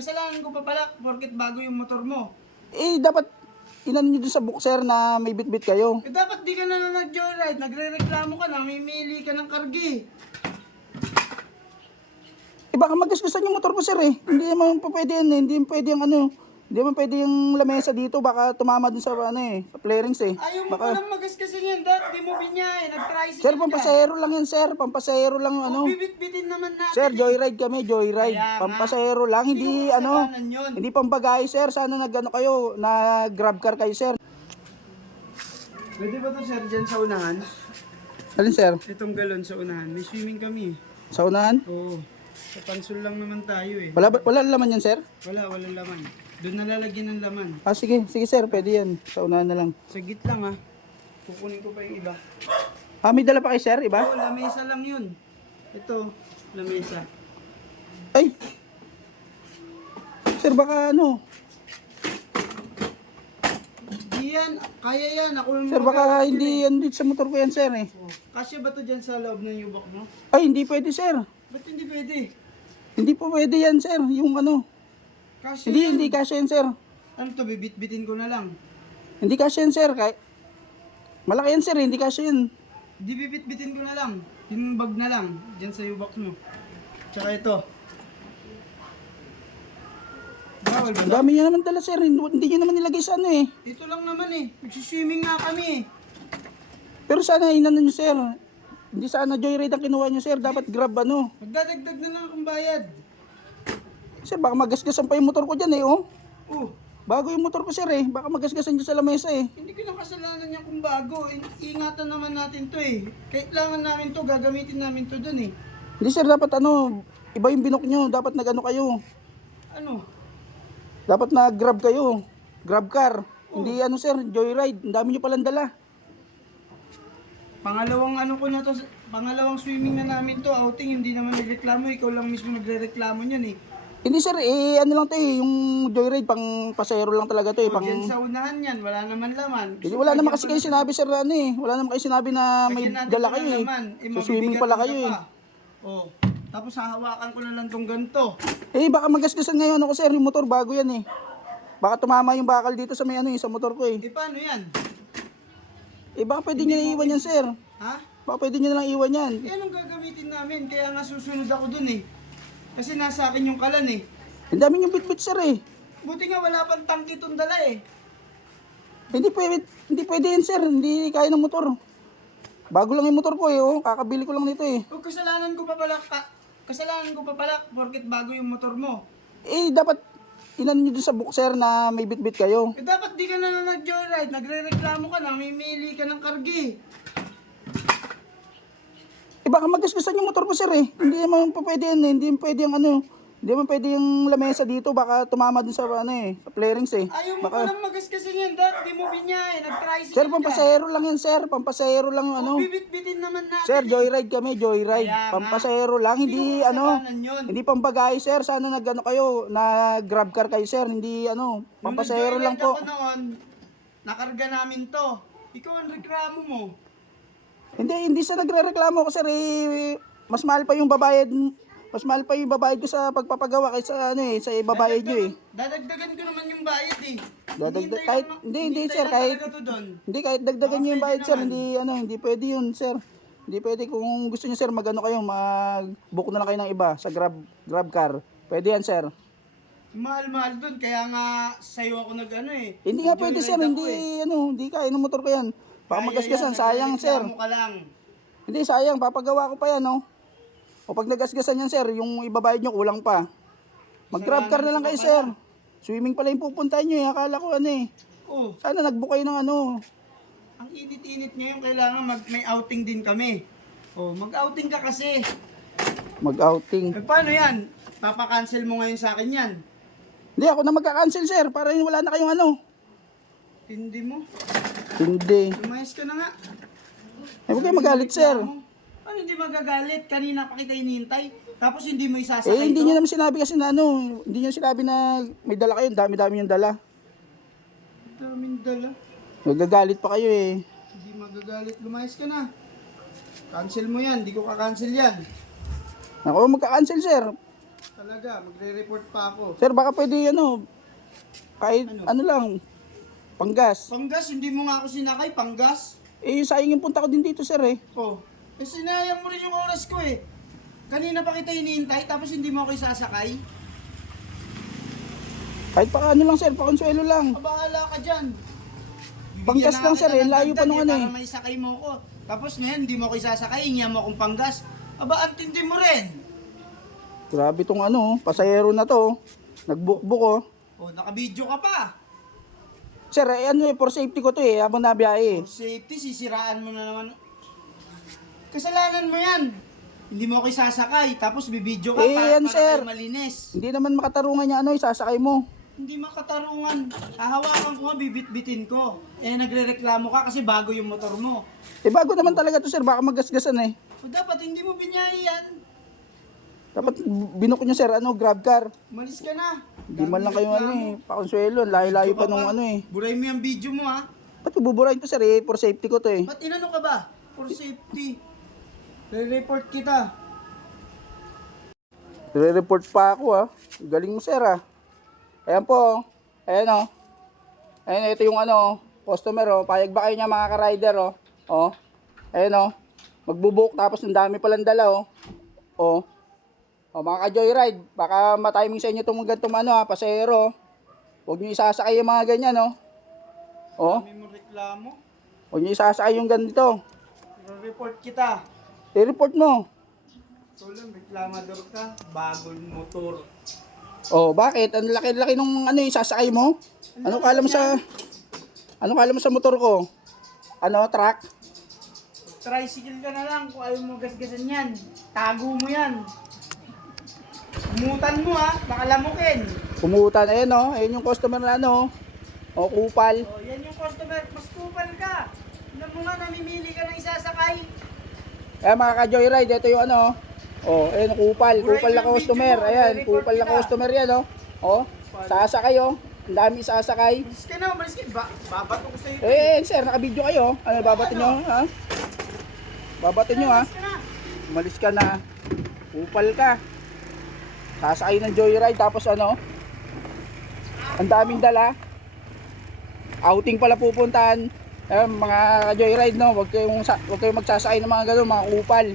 kasalanan ko pa pala porket bago yung motor mo. Dapat inano nyo dun sa bookser na may bit-bit kayo. Dapat di ka na nag-joyride, nagre-reklamo ka na, mimili ka ng kargi. Baka magasgasan yung motor ko, sir eh. Hindi naman pa pwede yan eh. Hindi pwede yung hindi naman pwede yung lamesa dito. Baka tumama dun sa sa flarings eh. Ayaw mo palang magasgasan yan, dad. Di mo binyahe, nag-tricycle Sir, pampasahero lang yan, sir. Pampasahero lang yung bibit-bitin naman natin. Sir, joyride kami, joyride. Pampasahero lang, hindi hindi pambagay, sir. Sana kayo, nag-grab car kayo, sir. Pwede ba to, sir, dyan sa unahan? Alin, sir? Itong galon sa unahan. May swimming kami. Sa unahan? Oo. Sa pansol lang naman tayo eh. Wala laman yan, sir? Walang laman. Doon nalalagyan ng laman. Sige, sir, pwede yan. Sa unahan na lang. Sagit lang ha. Kukunin ko pa yung iba. May dala pa kayo, sir, iba? Oo, lamesa lang yun. Ito, lamesa. Ay! Sir, baka Di yan, kaya yan. Ako yung Sir, baka hindi yan dito sa motor ko yan, sir eh. Kasya ba to dyan sa loob ng yubak mo? Ay, hindi pwede, sir. Ba't hindi pwede? Hindi po pwede yan, sir. Yung Kasya Hindi kasya yan, sir. Ano to, bibit-bitin ko na lang. Hindi kasya yan, sir. Malaki yan, sir. Hindi kasya yan. Di bibit-bitin ko na lang. Yung bag na lang, dyan sa yubak mo. Tsaka ito. Bawal ba? Ang dami niya naman dala, sir. Hindi niyo naman nilagay sa eh. Ito lang naman eh. Magsiswimming nga kami eh. Pero sana inano niyo, sir. Hindi sana joyride ang kinuha niyo, sir. Dapat grab Magdadagdag na lang akong bayad. Sir, baka magasgasan pa yung motor ko dyan eh, oh. Oh, Bago yung motor ko, sir eh. Baka magasgasan dyan sa lamesa eh. hindi ko na kasalanan yan kung bago. Ingatan naman natin to eh. Kailangan namin to, gagamitin namin to dun eh. Hindi, sir. Dapat iba yung binok niyo. Dapat kayo. Ano? Dapat grab kayo. Grab car. Hindi sir, joyride. Ang dami niyo palang dala. Pangalawang swimming na namin to, outing, hindi naman nagreklamo. Ikaw lang mismo nagre-reklamo niyan eh. Hindi, sir, lang to eh. Yung joyride, pang pasahero lang talaga to eh. Dyan sa unahan yan, wala naman laman. Hindi, wala naman kasi kayo sinabi, sir, Wala naman kayo sinabi na may dala kayo eh. Sa swimming pala kayo eh. Oh, tapos hahawakan ko na lang tong ganito. Baka magasgasan ngayon ako, sir. Yung motor, bago yan eh. Baka tumama yung bakal dito sa may sa motor ko eh. Paano yan? Baka pwede nyo na iwan yan, sir. Ha? Baka pwede nyo na lang iwan yan. Anong gagamitin namin? Kaya nga susunod ako dun eh. Kasi nasa akin yung kalan eh. Ang dami yung bit-bit, sir eh. Buti nga wala pang tangki itong dala eh. Hindi pwede yan, sir. Hindi kaya ng motor. Bago lang yung motor ko eh, oh. Kakabili ko lang nito eh. Kasalanan ko pa pala porket bago yung motor mo. Dapat inano nyo dun sa bookser na may bit-bit kayo. Dapat di ka na nag-joyride, nagre-reklamo ka na, mimili ka ng kargi. Baka magasgasan yung motor ko, sir eh. Hindi naman pa pwede yan eh. Hindi pwede hindi naman pwede yung lamesa dito. Baka tumama dun sa sa flarings eh. Ayaw mo palang magasgasan yan, dad. Di mo binyahe, nag-tricycle Sir, pampasahero lang yan, sir. Pampasahero lang yung bibit-bitin naman natin. Sir, joyride kami, joyride. Pampasahero lang, hindi hindi pambagay, sir. Sana kayo, nag-grab car kayo, sir. Hindi pampasahero lang po. Nung noon, nakarga namin to. Ikaw ang reklamo mo. Hindi sa nagrereklamo ko, sir. Mas mahal pa yung babayad. Mas mahal pa yung babayad ko sa pagpapagawa kaysa sa ibabayad nyo eh. Dadagdagan ko naman yung bayad eh. Hindi sir, kahit dagdagan nyo yung bayad, sir. Hindi pwede yun, sir. Hindi pwede. Kung gusto nyo, sir, kayo, mag-book na lang kayo ng iba sa grab car. Pwede yan, sir. Mahal-mahal dun, kaya nga sa'yo ako eh. Hindi nga pwede, sir. Hindi kaya ng motor ko yan. Baka magasgasan, sayang, sir. Hindi, sayang. Papagawa ko pa yan, O pag nagasgasan yan, sir, yung ibabayad nyo, kulang pa. Mag-grab car na lang kayo, sir. Swimming pala yung pupuntahan nyo, eh. Akala ko Sana nag-book kayo ng Ang init-init ngayon, kailangan may outing din kami. Mag-outing ka kasi. Mag-outing. Paano yan? Papakancel mo ngayon sa akin yan? Hindi, ako na magka-cancel, sir. Para wala na kayong Hindi mo. Hindi. Lumayas ka na nga. Huwag kayo magalit, sir. Ano hindi magagalit? Kanina pa kita inihintay. Tapos hindi mo isasakay hindi nyo naman sinabi kasi hindi nyo sinabi na may dala kayo. Dami-dami yung dala. Daming dala. Magagalit pa kayo eh. Hindi magagalit. Lumayas ka na. Cancel mo yan. Hindi ko ka-cancel yan. Ako magka-cancel, sir. Talaga, magre-report pa ako. Sir, baka pwede ano, kahit ano lang, panggas. Panggas, hindi mo nga ako sinakay, panggas. Eh, sayang yung punta ko din dito, sir eh. Oh, eh sinayang mo rin yung oras ko eh. Kanina pa kita hinihintay, tapos hindi mo ako isasakay. Kahit pa ano lang, sir, pakonsuelo lang. Bahala ka dyan. Panggas lang, sir, eh. Layo pa nung ano eh. Para may sakay mo ko. Tapos ngayon, hindi mo ako isasakay, hingihan mo akong panggas. Aba, antindi mo rin. Grabe tong ano, pasahero na to. Nagbukbuk oh. Oh, nakabidyo ka pa. Sir, eh, ano eh, for safety ko to eh, habang nabiyahe. For safety, sisiraan mo na naman. Kasalanan mo yan. Hindi mo ako isasakay, tapos bibidyo ka Eh, para, yan, para sir. kayo malinis. Hindi naman makatarungan niya ano, isasakay mo. Hindi makatarungan. Hahawakan ko nga, bibit-bitin ko. Eh, nagre-reklamo ka kasi bago yung motor mo. Eh, bago naman talaga to, sir, baka magasgasan eh. O dapat hindi mo binyahe yan. Dapat binok niya, sir, ano, grab car. Malis ka na. Hindi man lang kayo ano eh, pakonsuelo, layo-layo pa nung ano eh. Buray mo yung video mo ha. Ba't buburahin to, sir eh, for safety ko to eh. Ba't inano ka ba? For safety. Re-report kita. Re-report pa ako ah. Galing mo, sir ah. Ayan po. Ayan oh. Ayan, ito yung ano, customer oh. Payag ba kayo niya mga ka-rider oh. Oh. Ayan oh. Magbubuk tapos ang dami palang dala oh. Oh. Oh, mga ka-joyride, baka matiming sa inyo itong ganitong ano ha, pasahero. Huwag nyo isasakay yung mga ganyan oh. Oh. Kami mo reklamo. Huwag nyo isasakay yung ganito. Re-report kita. I-report mo. Tulong, reklamador ka. Bagong motor. Oh, bakit? Ang laki-laki nung ano isasakay mo? Ano kala mo sa motor ko? Ano, truck? Tricycle ka na lang kung ayaw mo gasgasan yan. Tago mo yan. Umutan mo ha, baka lamukin. Pumutan, ayan oh. Ayan yung customer na ano. Oh, kupal. Oh, yan yung customer, mas kupal ka. Alam mo nga, namimili ka ng isasakay. Ayan mga ka-joyride, ito yung ano. Oh, ayan kupal. Kupal na yung customer. video mo, Ayan, i-report kupal na kita. customer yan oh. Oh, sasakay oh. Ang dami sasakay. Malis ka na, malis ka. Babato ko sa'yo. Sir, naka-video kayo. Ano, babatin nyo ha? Babatin nyo ha? Malis ka na. Umalis ka na. Kupal ka. Sasakay ng joyride tapos ano? Ang daming dala. Outing pala pupuntahan. Mga joyride no, wag kayong magsasakay ng mga gano'n, mga kupal.